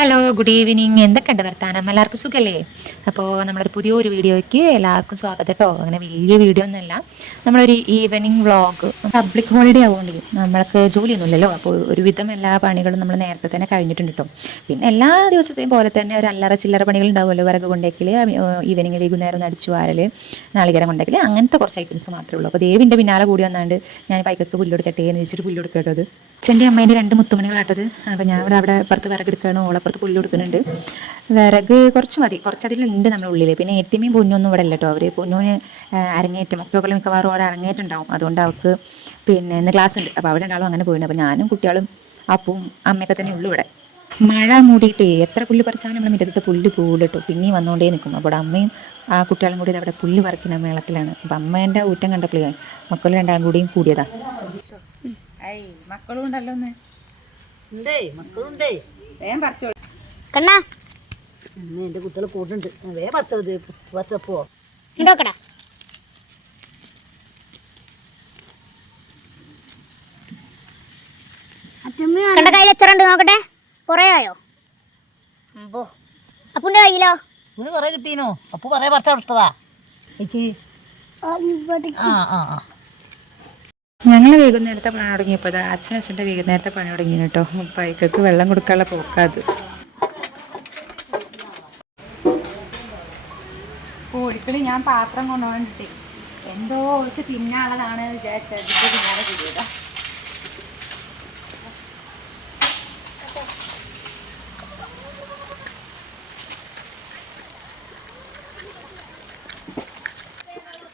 Hello good evening എന്തൊക്കെയുണ്ട് വർത്താനം? എല്ലാവർക്കും സുഖല്ലേ? അപ്പോൾ നമ്മളൊരു പുതിയൊരു വീഡിയോയ്ക്ക് എല്ലാവർക്കും സ്വാഗതം കേട്ടോ അങ്ങനെ വലിയ വീഡിയോ ഒന്നുമല്ല. നമ്മളൊരു ഈവനിങ് വ്ളോഗ് പബ്ലിക് ഹോളിഡേ ആവുകൊണ്ട് നമ്മൾക്ക് ജോലിയൊന്നുമില്ലല്ലോ. അപ്പോൾ ഒരുവിധം എല്ലാ പണികളും നമ്മൾ നേരത്തെ തന്നെ കഴിഞ്ഞിട്ടുണ്ട് കേട്ടോ പിന്നെ എല്ലാ ദിവസത്തെയും പോലെ തന്നെ ഒരു അല്ലറ ചില്ലറ പണികൾ ഉണ്ടാവുമല്ലോ. വിറക് കൊണ്ടേക്കൽ ഈവനിങ് വൈകുന്നേരം ഒന്ന് അടിച്ചു വാരൽ നാളികേരം കൊണ്ടേക്കൽ അങ്ങനത്തെ കുറച്ച് ഐറ്റംസ് മാത്രമേ ഉള്ളൂ. അപ്പോൾ ദേവിന്റെ പിന്നാലെ കൂടി വന്നാണ്ട് ഞാൻ പൈക്കത്ത് പുല്ലെടുക്കട്ടെ എന്ന് വെച്ചിട്ട് അത്. അച്ഛന്റെ അമ്മേന്റെ രണ്ട് മുത്തുമണികളാട്ടത്. അപ്പോൾ ഞാൻ ഇവിടെ അവിടെ പുറത്ത് വിറക് എടുക്കുകയാണ് ഓളപ്പുറത്ത് പുല്ല് കൊടുക്കുന്നുണ്ട്. വിറക് കുറച്ച് മതി. കുറച്ച് കുറച്ചതിലുണ്ട് നമ്മുടെ ഉള്ളിൽ പിന്നെ എട്ടിമയും പൊന്നൊന്നും ഇവിടെ ഇല്ല കേട്ടോ അവർ പൊന്നൂന് അരങ്ങേറ്റം. ഒക്ടോബറിൽ മിക്കവാറും അവിടെ അരങ്ങേറ്റം ഉണ്ടാവും അതുകൊണ്ട് അവർക്ക് പിന്നെ ഇന്ന് ക്ലാസ് ഉണ്ട്. അപ്പോൾ അവിടെ ഉണ്ടാവും അങ്ങനെ പോയിട്ടുണ്ട് അപ്പോൾ ഞാനും കുട്ടികളും അപ്പവും അമ്മയൊക്കെ തന്നെ ഉള്ളു ഇവിടെ. മഴ മൂടിയിട്ട് എത്ര പുല്ല് പറിച്ചാലും നമ്മുടെ മിറ്റത്തെ പുല്ല് പോകില്ല കേട്ടോ പിന്നെയും വന്നുകൊണ്ടേ നിൽക്കും. അപ്പോൾ അമ്മയും ആ കുട്ടികളും കൂടി അവിടെ പുല്ല് പറിക്കുന്ന മേളത്തിലാണ്. അപ്പം അമ്മേന്റെ ഊറ്റം കണ്ടപ്പോഴേ മക്കൾ രണ്ടാളും കൂടിയും കൂടിയതാണ് മക്കളും ഉണ്ടല്ലോ ഒന്ന് ഉണ്ടേ മക്കളുണ്ടേ? വേഗം പറിച്ചോളൂ കണ്ണാ. എന്റെ കുട്ടികൾ കൂടുന്നുണ്ട്. വേ പച്ചത് പച്ചപ്പോ ഉണ്ടോക്കടാ കണ്ട കയ്യിൽ എത്ര ഉണ്ട് നോക്കട്ടെ. കുറേ ആയോ? അമ്പോ. അപ്പുന്റെ കയ്യിലോ? ഇന്ന് കുറേ കിട്ടീനോ? അപ്പു കുറേ പറിച്ച വിട്ടതാ എനിക്ക് ആ ആ ആ. ഞങ്ങൾ വൈകുന്നേരത്തെ പണി തുടങ്ങിയപ്പോൾ അച്ഛനച്ഛന്റെ വൈകുന്നേരത്തെ പണി തുടങ്ങി കേട്ടോ പൈക്കക്ക് വെള്ളം കൊടുക്കാനുള്ള പോക്കാത് കോഴിക്കളി ഞാൻ പാത്രം കൊണ്ടുപോയിട്ട് എന്തോ ഓർക്ക് തിന്നാനുള്ളതാണ് വിചാരിച്ചത് പിന്നാലെ ചെയ്തതാ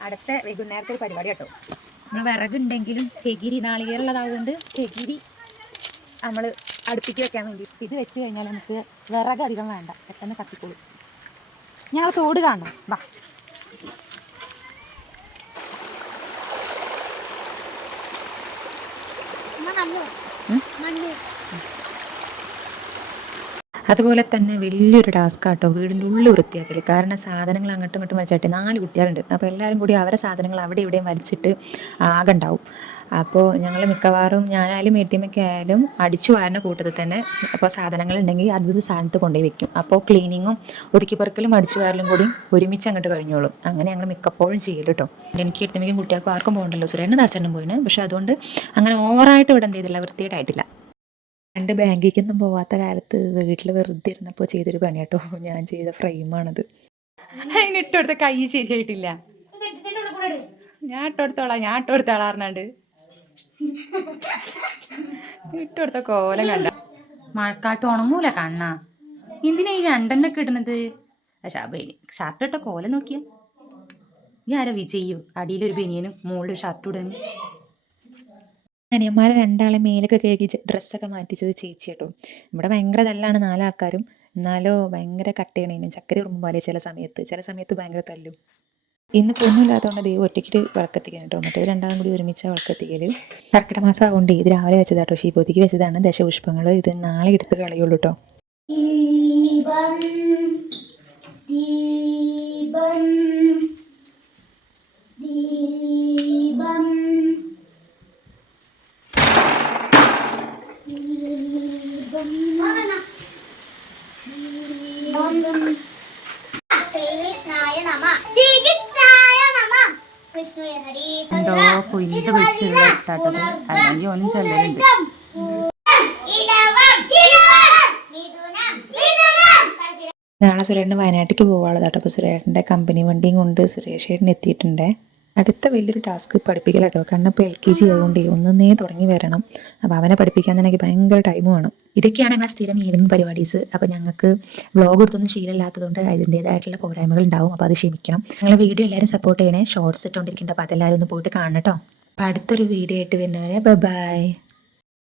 അടുത്ത വൈകുന്നേരത്തെ ഒരു പരിപാടി കേട്ടോ. നമ്മൾ വിറകുണ്ടെങ്കിലും ചെകിരി നാളികേരുള്ളതായതുകൊണ്ട് ചെകിരി നമ്മൾ അടുപ്പിക്ക് വെക്കാൻ വേണ്ടി. ഇത് വെച്ച് കഴിഞ്ഞാൽ നമുക്ക് വിറകധികം വേണ്ട. പെട്ടെന്ന് കത്തിക്കോളും. ഞങ്ങൾ തോട് കാണണം. വാ. มันหนุกมันหนุก അതുപോലെ തന്നെ വലിയൊരു ടാസ്ക് ആട്ടോ വീടിന്റെ ഉള്ളിൽ വൃത്തിയാക്കൽ കാരണം സാധനങ്ങൾ അങ്ങോട്ടും ഇങ്ങോട്ടും വലിച്ചിട്ട്. നാല് കുട്ടികളുണ്ട്. അപ്പോൾ എല്ലാവരും കൂടി അവരെ സാധനങ്ങൾ അവിടെ ഇവിടെയും വലിച്ചിട്ട് ആകെ ഉണ്ടാവും. അപ്പോൾ ഞങ്ങൾ മിക്കവാറും ഞാനായാലും എഴുത്തിയമ്മയ്ക്ക് ആയാലും അടിച്ചു വാരുന്ന കൂട്ടത്തിൽ തന്നെ അപ്പോൾ സാധനങ്ങൾ ഉണ്ടെങ്കിൽ അത് സ്ഥാനത്ത് കൊണ്ടുപോയി വെക്കും. അപ്പോൾ ക്ലീനിങ്ങും ഒതുക്കി പെറുക്കലും അടിച്ചു വാരലും കൂടി ഒരുമിച്ച് അങ്ങോട്ട് കഴിഞ്ഞോളും. അങ്ങനെ ഞങ്ങൾ മിക്കപ്പോഴും ചെയ്യൽ കേട്ടോ എനിക്ക് എടുത്തമേക്കും കുട്ടികൾക്കും ആർക്കും പോകണ്ടല്ലോ. സുരേണ്ട ദാസനും പോയിന്. പക്ഷേ അതുകൊണ്ട് അങ്ങനെ ഓവറായിട്ട് ഇവിടെ എന്ത് ചെയ്തില്ല വൃത്തിയായിട്ടില്ല രണ്ട് ബാങ്കിലേക്കൊന്നും പോവാത്ത കാലത്ത് വീട്ടിൽ വെറുതെ ഇരുന്നപ്പോൾ ചെയ്തൊരു പണി കേട്ടോ. ഞാൻ ചെയ്ത ഫ്രെയിമാണത്. അതിനിട്ടെടുത്ത കൈ ശരിയായിട്ടില്ല. ഞാൻ ഇട്ടെടുത്തോളാം ഞാൻ ഇട്ടെടുത്തോളാം പറഞ്ഞാണ്ട്. ഇട്ടെടുത്ത കോലം കണ്ട. മഴക്കാലത്ത് ഉണങ്ങൂല കണ്ണ. എന്തിനാ ഈ രണ്ടെണ്ണൊക്കെ ഇടുന്നത്? ഷർട്ട് ഇട്ട കോലം നോക്കിയ. ഈ ആരാ വിജയ്യോ അടിയിലൊരു ബനിയനും മുകളിൽ ഷർട്ട് ഇടാനും അനിയന്മാരെ രണ്ടാളെ മേലൊക്കെ കഴുകി ഡ്രസ്സൊക്കെ മാറ്റിച്ചത് ചേച്ചി കേട്ടോ. ഇവിടെ ഭയങ്കര തല്ലാണ് നാലാൾക്കാരും. എന്നാലോ ഭയങ്കര കട്ടയണേനും ചക്കര ഉറുമ്പാലേ ചില സമയത്ത്. ചില സമയത്ത് ഭയങ്കര തല്ലും. ഇന്ന് പൊന്നുമില്ലാത്തതുകൊണ്ട് ദൈവം ഒറ്റയ്ക്ക് വിളക്കെത്തിക്കാൻ കേട്ടോ. മറ്റേ രണ്ടാളും കൂടി ഒരുമിച്ച വിളക്കെത്തിക്കൽ കർക്കിട മാസം ആകൊണ്ട് ഇത് രാവിലെ വെച്ചതാട്ടോ. ഷീപോതിക്ക് വെച്ചതാണ് ദശപുഷ്പങ്ങൾ ഇത് നാളെ എടുത്ത് കളയുള്ളൂ കേട്ടോ. ദീപം ദീപം ശ്രീകൃഷ്ണായ നമ. ശ്രീകൃഷ്ണായ നമ. വിഷ്ണുയ ഹരി എന്തോ കുഞ്ഞിട്ട് വിളിച്ച് എടുത്താട്ടത് അല്ലെങ്കിൽ ഒന്നും ചെല്ലലുണ്ട് നാളെ സുരേട്ടന് വയനാട്ടിലേക്ക് പോകാനുള്ളതാട്ടോ അപ്പോൾ സുരേട്ടന്റെ കമ്പനി വണ്ടിയും കൊണ്ട് സുരേഷ് ചേട്ടൻ എത്തിയിട്ടുണ്ട്. അടുത്ത വലിയൊരു ടാസ്ക് പഠിപ്പിക്കലാട്ടോ കാരണം ഇപ്പോൾ എൽ കെ ജി ആയതുകൊണ്ട് ഒന്നേ തുടങ്ങി വരണം. അപ്പോൾ അവനെ പഠിപ്പിക്കാൻ തന്നെ എനിക്ക് ഭയങ്കര ടൈം വേണം. ഇതൊക്കെയാണ് ഞങ്ങളുടെ സ്ഥിരം ഈവനിങ് പരിപാടീസ്. അപ്പോൾ ഞങ്ങൾക്ക് വ്ളോഗ് എടുത്തൊന്നും ശീലമില്ലാത്തതുകൊണ്ട് അതിന്റേതായിട്ടുള്ള പോരായ്മകൾ ഉണ്ടാവും. അപ്പോൾ അത് ക്ഷമിക്കണം. ഞങ്ങളെ വീഡിയോ എല്ലാവരും സപ്പോർട്ട് ചെയ്യണേ. ഷോർട്സ് ഇട്ടുകൊണ്ടിരിക്കുന്നുണ്ട് അപ്പോൾ അതെല്ലാവരും ഒന്ന് പോയിട്ട് കാണണം കേട്ടോ. അപ്പോൾ അടുത്തൊരു വീഡിയോ ആയിട്ട് വരുന്നവരെ ബൈ